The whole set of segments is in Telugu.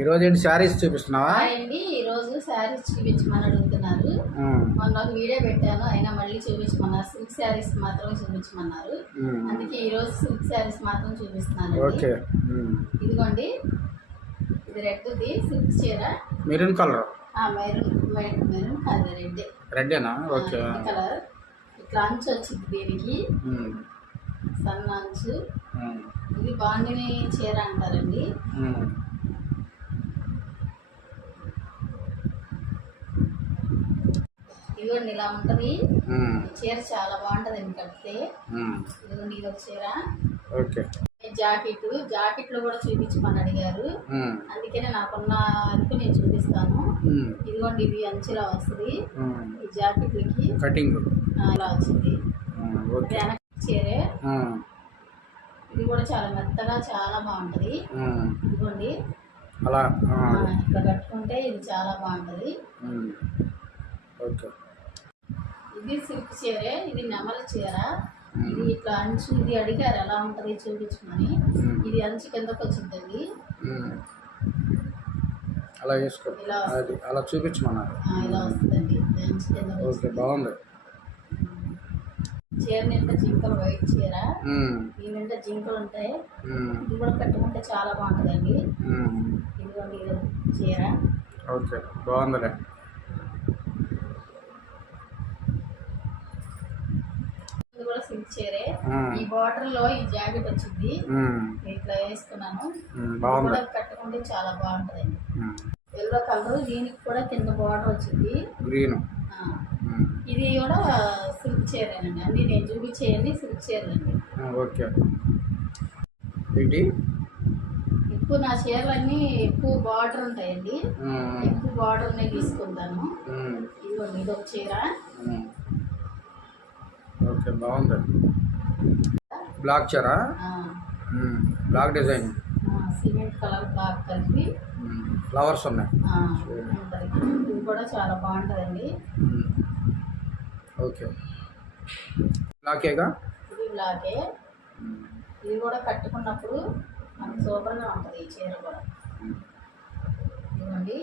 ఈరోజు ఏంటి శారీస్ చూపిస్తున్నావా? అండి ఈరోజు శారీస్ చూపించమని అడుగుతున్నారు. మొన్న ఒక వీడియో పెట్టాను, అయినా మళ్ళీ చూపించమన్నారు. సిల్క్ శారీస్ మాత్రం చూపించమన్నారు. అందుకే ఈరోజు సిల్క్ శారీస్ మాత్రం చూపిస్తున్నాను. ఇదిగోండి, ఇది రెడ్ది సిల్క్ చీర, మెరూన్ కలర్. మెరూన్ కలర్, రెడ్డేనా? ఓకే. కలర్ ఇట్లా అంచు వచ్చింది దీనికి, సన్న అంచు. ఇది బాండిని చీర అంటారండి. ఇదిగోండి ఇలా ఉంటది చీర, చాలా బాగుంటది అండి కడితే. ఇదిగోండి ఇది ఒక చీర. జాకెట్ లో కూడా చూపించమని అడిగారు, అందుకనే నాకున్న వరకు నేను చూపిస్తాను. ఇదిగోండి ఇది అంచులా వస్తుంది ఈ జాకెట్లకి, కటింగ్ ఇలా వచ్చింది. వెనక చీరే, ఇది కూడా చాలా మెత్తగా చాలా బాగుంటది. ఇదిగోండి అలా ఇట్లా కట్టుకుంటే ఇది చాలా బాగుంటది. ఇది సిల్క్ చీరే, ఇది నెమల చీర. ఇది ఇట్లా అంచు, ఇది అడిగారు ఎలా ఉంటది చూపించమని. ఇది అంచు కిందకు వచ్చిందండి, అలా వేసుకో, అలా చూపించమన్నారు. ఇలా వస్తుందండి అంచు కింద. బాగుంది. చీర నిండా జింకలు, వైట్ చీర, ఈ నిండా జింకలు ఉంటాయి. ఇది కూడా కట్టుకుంటే చాలా బాగుంటుందండి. ఇదిగోండి ఇది చీర. ఓకే, బాగుందిలే. సిల్క్ చీరే, ఈ బార్డర్ లో ఈ జాకెట్ వచ్చింది, ఇట్లా వేసుకున్నాను. కట్టుకుంటే చాలా బాగుంటదండి. ఎల్లో కలర్, దీనికి కూడా కింద బార్డర్ వచ్చింది గ్రీన్. ఇది కూడా సిల్క్ చీరేనండి. అన్ని నేను చూపించేయండి సిల్క్ చీరలండి. ఓకే. ఎక్కువ నా చీరలన్నీ ఎక్కువ బార్డర్ ఉంటాయండి, ఎక్కువ బార్డర్ తీసుకుంటాను. ఇదిగోండి ఇది ఒక చీర. ఓకే, బాగుంది. బ్లాక్ చీర, black design, cement colour black కలిపి ఫ్లవర్స్ ఉన్నాయి. ఇది కూడా చాలా బాగుంటుందండి. ఓకే, బ్లాకేగా, ఇది బ్లాకే. ఇది కూడా కట్టుకున్నప్పుడు మనకు సూపర్గా ఉంటుంది ఈ చీర కూడా. ఇదిగోండి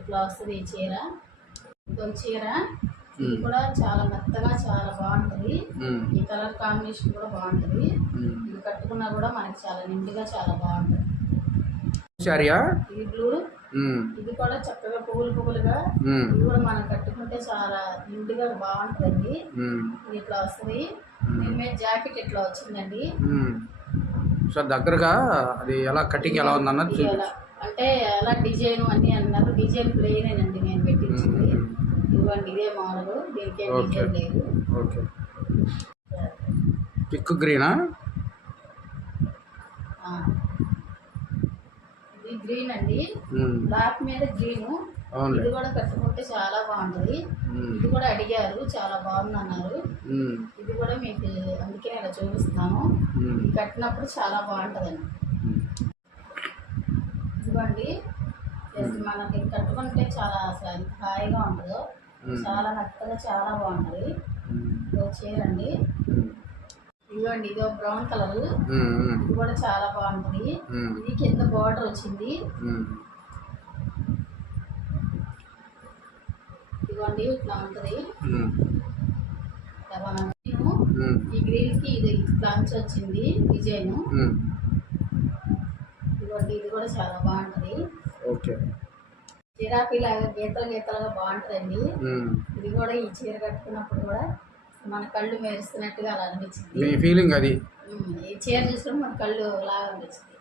ఇట్లా వస్తుంది ఈ చీర. ఇంకొక చీర, ఇది కూడా చాలా మెత్తగా చాలా బాగుంటుంది. ఈ కలర్ కాంబినేషన్ కూడా బాగుంటుంది. ఇది కట్టుకున్నా కూడా మనకి చాలా నిండుగా చాలా బాగుంటుంది. ఇది బ్లూ, ఇది కూడా చక్కగా పువ్వులుగా, ఇది కూడా మనం కట్టుకుంటే చాలా నిండుగా బాగుంటుందండి. ఇది ఇట్లా వస్తుంది. దీని మీద జాకెట్ ఇట్లా వచ్చిందండి. సార్ దగ్గరగా అది ఎలా కటింగ్ ఎలా ఉందన్నది అంటే ఎలా డిజైన్ అన్నీ అన్నారు. డిజైన్ ప్లెయినేనండి నేను పెట్టించింది. ఇవ్వండి ఇదే మోడల్, దీనికి ఏం డిజైన్ లేదు. ఓకే, పిక్ గ్రీనా? ఇది గ్రీన్ అండి, బ్లాక్ మీద గ్రీన్. ఇది కూడా కట్టుకుంటే చాలా బాగుంటుంది. ఇది కూడా అడిగారు, చాలా బాగుంది అన్నారు. ఇది కూడా మీకు అందుకే నేను చూపిస్తున్నాను. కట్టినప్పుడు చాలా బాగుంటుందండి. ఇదిగోండి మనకి కట్టుకుంటే చాలా అసలు ఎంత హాయిగా ఉంటుందో, చాలా మెత్తగా చాలా బాగుంటుంది. చీరండి. ఇదిగోండి ఇది బ్రౌన్ కలర్, ఇది కూడా చాలా బాగుంటుంది. ఇది కింద బార్డర్ వచ్చింది. ఇదిగోండి ఇట్లా ఉంటుంది. ఈ గ్రీన్ కి ఇది ప్లాంచ్ వచ్చింది డిజైన్. ఇదిగోండి ఇది కూడా చాలా బాగుంటుంది. చిరాపీ లాగా గీతలుగా బాగుంటుందండి. ఇది కూడా ఈ చీర కట్టుకున్నప్పుడు కూడా మన కళ్ళు మెరుస్తున్నట్టుగా అలా అనిపించింది. ఫీలింగ్ అది. ఈ చీర చూసినప్పుడు మన కళ్ళు లాగా అనిపించింది,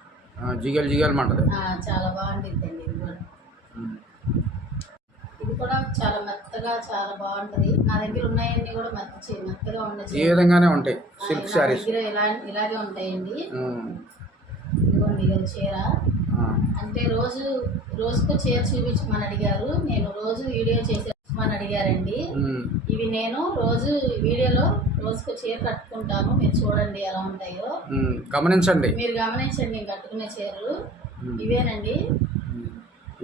చాలా బాగుంటుంది అండి. ఇది కూడా చాలా మెత్తగా చాలా బాగుంటది. నా దగ్గర ఉన్నాయన్నీ కూడా మెత్తగా ఉండదు, ఈ విధంగానే ఉంటాయి సిల్క్ శారీస్. ఇలాగే ఉంటాయండి. ఇదిగోండి ఇది చీర. అంటే రోజుకు చీర చూపించమని అడిగారు, నేను రోజు వీడియో చేసేమని అడిగారండి. ఇవి నేను రోజు వీడియోలో రోజుకు చీర కట్టుకుంటాను, మీరు చూడండి ఎలా ఉంటాయో గమనించండి. మీరు గమనించండి. నేను కట్టుకునే చీరలు ఇవేనండి.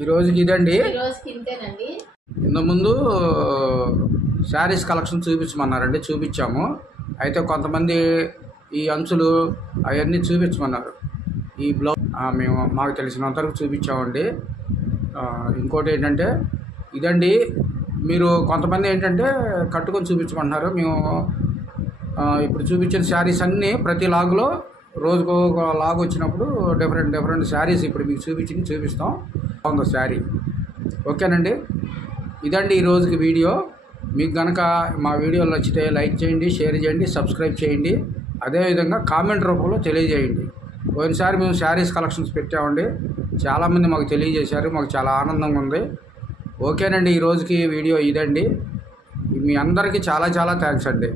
ఈ రోజుకి ఇదండి, ఈ రోజుకి ఇంతేనండి. ఇంతకుముందు శారీస్ కలెక్షన్ చూపించమన్నారండి, చూపించాము. అయితే కొంతమంది ఈ అంచులు అవన్నీ చూపించమన్నారు. ఈ బ్లౌజ్ మేము మాకు తెలిసినంత వరకు చూపించామండి. ఇంకోటి ఏంటంటే ఇదండి, మీరు కొంతమంది ఏంటంటే కట్టుకొని చూపించమంటున్నారు. మేము ఇప్పుడు చూపించిన శారీస్ అన్నీ ప్రతి లాగులో రోజుకు ఒక లాగ్ వచ్చినప్పుడు డిఫరెంట్ శారీస్ ఇప్పుడు మీకు చూపిస్తాం. బాగుంది శారీ. ఓకేనండి, ఇదండి ఈ రోజుకి వీడియో. మీకు కనుక మా వీడియోలు నచ్చితే లైక్ చేయండి, షేర్ చేయండి, సబ్స్క్రైబ్ చేయండి. అదేవిధంగా కామెంట్ రూపంలో తెలియజేయండి. పోయినసారి మేము శారీస్ కలెక్షన్స్ పెట్టామండి, చాలామంది మాకు తెలియజేశారు, మాకు చాలా ఆనందంగా ఉంది. ఓకేనండి, ఈ రోజుకి వీడియో ఇదండి. మీ అందరికీ చాలా థ్యాంక్స్ అండి.